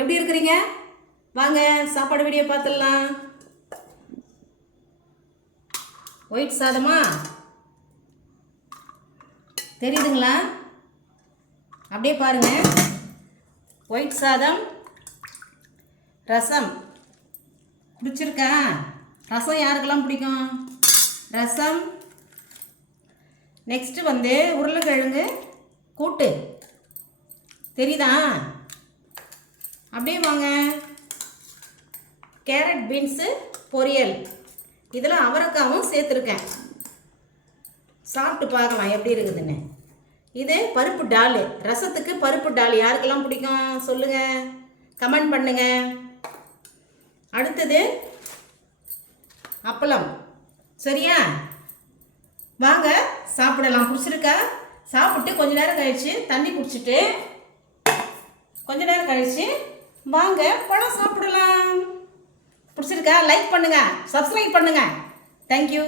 எப்படி இருக்கிறீங்க? வாங்க சாப்பாடு வீடியோ பார்த்துடலாம். ஒயிட் சாதமா தெரியுதுங்களா? அப்படியே பாருங்க. ஒயிட் சாதம், ரசம் பிடிச்சிருக்கா? ரசம் யாருக்கெல்லாம் பிடிக்கும்? ரசம். நெக்ஸ்ட்டு வந்து உருளைக்கிழங்கு கூட்டு தெரியுதா? அப்படியே வாங்க. கேரட் பீன்ஸு பொரியல், இதில் அவரைக்காவும் சேர்த்துருக்கேன். சாப்பிட்டு பார்க்கலாம் எப்படி இருக்குதுன்னு. இது பருப்பு டால். ரசத்துக்கு பருப்பு டால் யாருக்கெல்லாம் பிடிக்கும் சொல்லுங்கள், கமெண்ட் பண்ணுங்க. அடுத்தது அப்பளம். சரியா? வாங்க சாப்பிடலாம். பிடிச்சிருக்கா? சாப்பிட்டு கொஞ்ச நேரம் கழித்து தண்ணி குடிச்சிட்டு கொஞ்ச நேரம் கழித்து வாங்க பழம் சாப்பிடலாம். பிடிச்சிருக்கா? லைக் பண்ணுங்கள், சப்ஸ்கிரைப் பண்ணுங்கள். தேங்க்யூ.